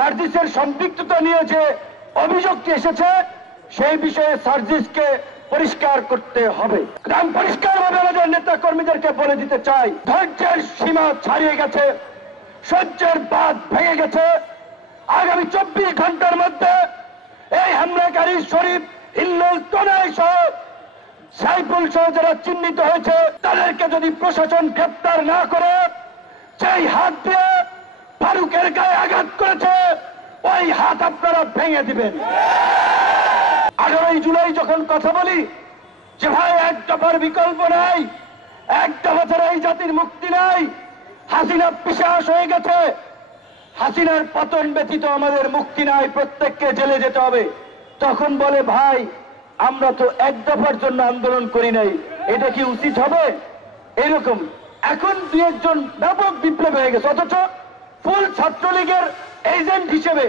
সার্জিসের সম্পৃক্ততা নিয়ে যে অভিযোগটি এসেছে সেই বিষয়ে সার্জিসকে পরিষ্কার করতে হবে। আমি পরিষ্কারভাবে আমাদের নেতা কর্মীদেরকে বলে দিতে চাই, ধৈর্যের সীমা ছাড়িয়ে গেছে, সহ্যের বাঁধ ভেঙে গেছে। আগামী 24 ঘন্টার মধ্যে এই হামলাকারী শরীফ, হিল্লোল, তনয় সহ সাইফুল সহ যারা চিহ্নিত হয়েছে তাদেরকে যদি প্রশাসন গ্রেপ্তার না করে, সেই হাত দিয়ে ফারুকের গায়ে আঘাত করেছে ওই হাত আপনারা ভেঙে দিবেন। 18 জুলাই যখন কথা বলি যে ভাই এক দফার বিকল্প নাই, এক দফা ছাড়া এই জাতির মুক্তি নাই, হাসিনা পিশাচ হয়ে গেছে, হাসিনার পতন ব্যতীত আমাদের মুক্তি নাই, প্রত্যেককে জেলে যেতে হবে। তখন বলে ভাই আমরা তো এক দফার জন্য আন্দোলন করি নাই, এটা কি উচিত হবে? এরকম এখন দুই একজন ব্যাপক বিপ্লব হয়ে গেছে, অথচ ফুল ছাত্রলীগের এজেন্ট হিসেবে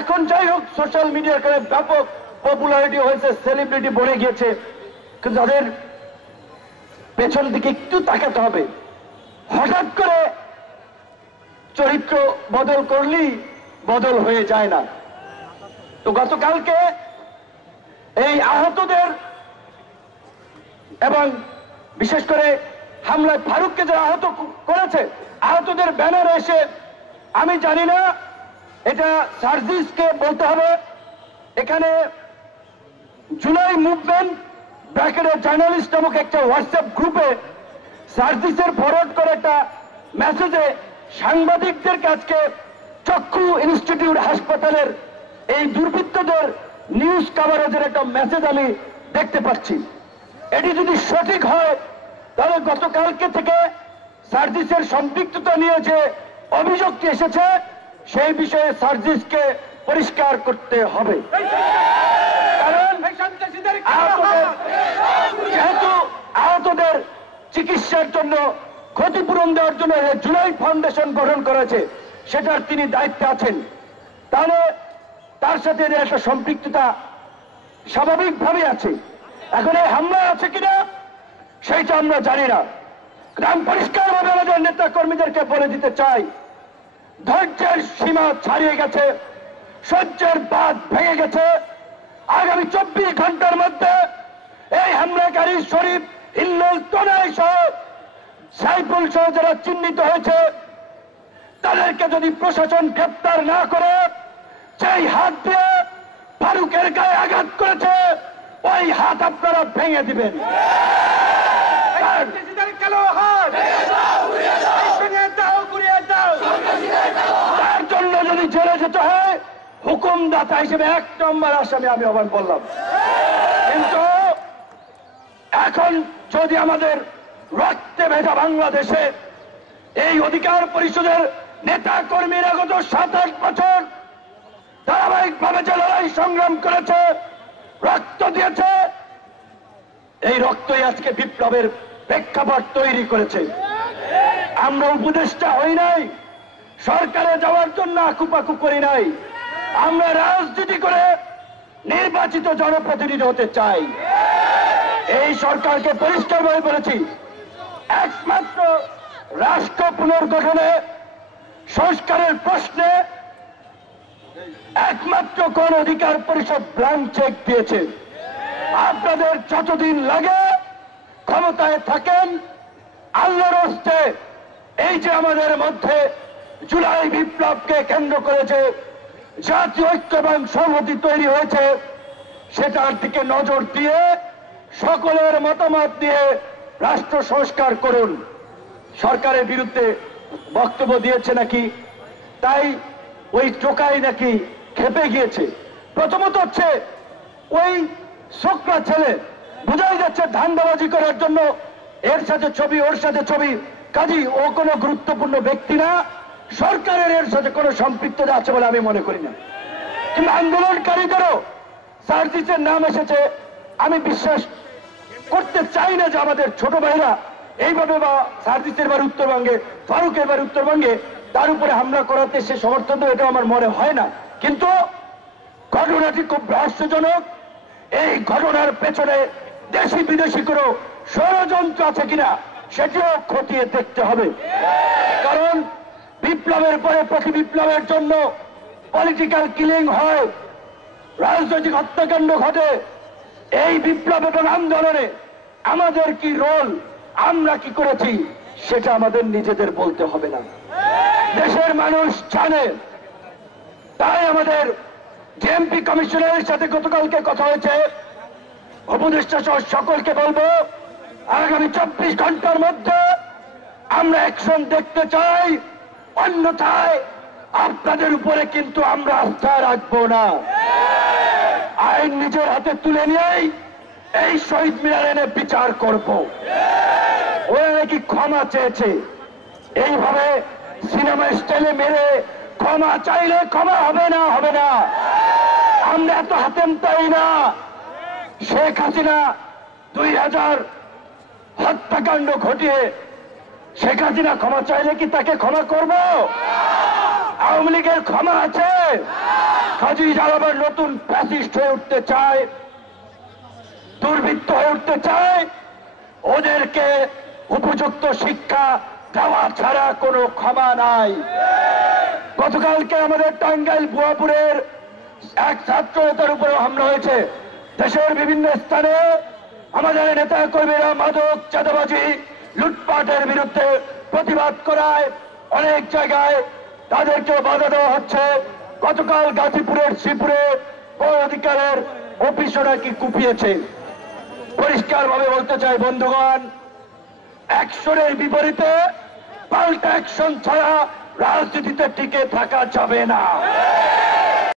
এখন যাই হোক সোশ্যাল মিডিয়ার কারণে ব্যাপক পপুলারিটি হয়েছে, সেলিব্রিটি বনে গিয়েছে, কিন্তু তাদের পেছন দিকে একটু তাকাতে হবে। হঠাৎ করে চরিত্র বদল করলেই বদল হয়ে যায় না। তো গতকালকে এই আহতদের এবং বিশেষ করে হামলায় ফারুককে যারা আহত করেছে, আহতদের ব্যানার এসে, আমি জানি না এটা সার্জিসকে বলতে হবে, এখানে জুলাই মুভমেন্ট ব্র্যাকেটে জার্নালিস্ট নামক একটা হোয়াটসঅ্যাপ গ্রুপে সার্জিসের ফরওয়ার্ড করে একটা মেসেজে সাংবাদিকদের কাছে চক্ষু ইনস্টিটিউট হাসপাতালের এই দুর্বৃত্তদের নিউজ কভারেজের একটা মেসেজ আমি দেখতে পাচ্ছি। এটি যদি সঠিক হয় তাহলে গতকালকে থেকে সার্জিসের সম্পৃক্ততা নিয়ে যে অভিযোগটি এসেছে সেই বিষয়ে সার্জিসকে পরিষ্কার করতে হবে। কারণ যেহেতু আহতদের চিকিৎসার জন্য ক্ষতিপূরণ দেওয়ার জন্য জুলাই ফাউন্ডেশন গঠন করেছে, সেটার তিনি দায়িত্বে আছেন, তাহলে তার সাথে একটা সম্পৃক্ততা স্বাভাবিকভাবে আছে। এখন এই হামলা আছে কিনা সেইটা আমরা জানি না। আমি পরিষ্কারভাবে আমাদের নেতা কর্মীদেরকে বলে দিতে চাই, ধৈর্যের সীমা ছাড়িয়ে গেছে, সহ্যের বাঁধ ভেঙে গেছে। আগামী 24 ঘন্টার মধ্যে এই হামলাকারী শরীফ, হিল্লোল, তনয় সহ সাইফুল সহ যারা চিহ্নিত হয়েছে তাদেরকে যদি প্রশাসন গ্রেপ্তার না করে, সেই হাত দিয়ে ফারুকের গায়ে আঘাত করেছে ওই হাত আপনারা ভেঙে দিবেন। তার জন্য যদি জেলে যেতে হয়, হুকুমদাতা হিসেবে 1 নম্বর আসামি আমি আবার বললাম। কিন্তু এখন যদি আমাদের রক্তে ভেজা বাংলাদেশে এই অধিকার পরিষদের নেতা কর্মীরা গত 7-8 বছর ধারাবাহিকভাবে যে লড়াই সংগ্রাম করেছে, রক্ত দিয়েছে, এই রক্তই আজকে বিপ্লবের প্রেক্ষাপট তৈরি করেছে। আমরা উপদেষ্টা হই নাই, সরকারে যাওয়ার জন্য আকুপাকু করি নাই, আমরা রাজনীতি করে নির্বাচিত জনপ্রতিনিধি হতে চাই। এই সরকারকে পরিষ্কারভাবে বলেছি, একমাত্র রাষ্ট্র পুনর্গঠনে সংস্কারের প্রশ্নে একমাত্র গণ অধিকার পরিষদ ব্ল্যাঙ্ক চেক দিয়েছে। আপনাদের যতদিন লাগে ক্ষমতায় থাকেন, আল্লাহর হস্তে এই যে আমাদের মধ্যে জুলাই বিপ্লবকে কেন্দ্র করেছে জাতীয় ঐক্য এবং সংহতি তৈরি হয়েছে, সেটার দিকে নজর দিয়ে সকলের মতামত দিয়ে রাষ্ট্র সংস্কার করুন। সরকারের বিরুদ্ধে বক্তব্য দিয়েছে নাকি, তাই ওই টোকাই নাকি খেপে গিয়েছে। প্রথমত হচ্ছে ওই ছোকরা ছেলে, বোঝাই যাচ্ছে ধান্দাবাজি করার জন্য এর সাথে ছবি, ওর সাথে ছবি, কাজী ও কোনো গুরুত্বপূর্ণ ব্যক্তি না, সরকারের এর সাথে কোনো সম্পৃক্ততা আছে বলে আমি মনে করি না। কিন্তু আন্দোলনকারীদেরও সার্জিসের নাম এসেছে, আমি বিশ্বাস করতে চাই না যে আমাদের ছোট ভাইরা এইভাবে, বা সার্জিসের বাড়ি উত্তরবঙ্গে, ফারুকের বাড়ি উত্তরবঙ্গে, তার উপরে হামলা করাতে সে সমর্থন দেবে, এটা আমার মনে হয় না। কিন্তু ঘটনাটি খুব রহস্যজনক। এই ঘটনার পেছনে দেশি বিদেশি কোনো ষড়যন্ত্র আছে কিনা সেটিও খতিয়ে দেখতে হবে। কারণ বিপ্লবের পরে প্রতি বিপ্লবের জন্য পলিটিক্যাল কিলিং হয়, রাজনৈতিক হত্যাকাণ্ড ঘটে, এই বিপ্লব এবং আন্দোলনে আমাদের কি রোল, আমরা কি করেছি, সেটা আমাদের নিজেদের বলতে হবে না, দেশের মানুষ জানে। তাই আমাদের জেএমপি কমিশনারের সাথে গতকালকে কথা হয়েছে, উপদেষ্টা সহ সকলকে বলবো আগামী 24 ঘন্টার মধ্যে আমরা অ্যাকশন দেখতে চাই, অন্যথায় আপনাদের উপরে কিন্তু আমরা আস্থা রাখবো না। আইন নিজের হাতে তুলে নিয়েই এই শহীদ মিনার এনে বিচার করব। ওরা নাকি ক্ষমা চেয়েছে, এইভাবে সিনেমা স্টাইলে মেরে ক্ষমা চাইলে ক্ষমা হবে না, হবে না। আমরা এত হাতেম তাই না। শেখ হাসিনা 2000 হত্যাকাণ্ড ঘটিয়ে শেখ হাসিনা ক্ষমা চাইলে কি তাকে ক্ষমা করব? আওয়ামী লীগের ক্ষমা আছে? কাজী যারা আবার নতুন ফ্যাসিস্ট হয়ে উঠতে চায়, দুর্বৃত্ত হয়ে উঠতে চায়, ওদেরকে উপযুক্ত শিক্ষা দেওয়া ছাড়া কোনো ক্ষমা নাই। গতকালকে আমাদের টাঙ্গাইল বুয়াপুরের এক ছাত্র নেতার উপরে হামলা হয়েছে। দেশের বিভিন্ন স্থানে আমাদের নেতা কর্মীরা মাদক, চাঁদাবাজি, লুটপাটের বিরুদ্ধে প্রতিবাদ করায় অনেক জায়গায় তাদেরকে বাধা দেওয়া হচ্ছে। গতকাল গাজীপুরের শ্রীপুরে গণ অধিকারের অফিসও নাকি কুপিয়েছে। পরিষ্কার ভাবে বলতে চাই বন্ধুগণ, অ্যাকশনের বিপরীতে পাল্টা অ্যাকশন ছাড়া রাজনীতিতে টিকে থাকা যাবে না।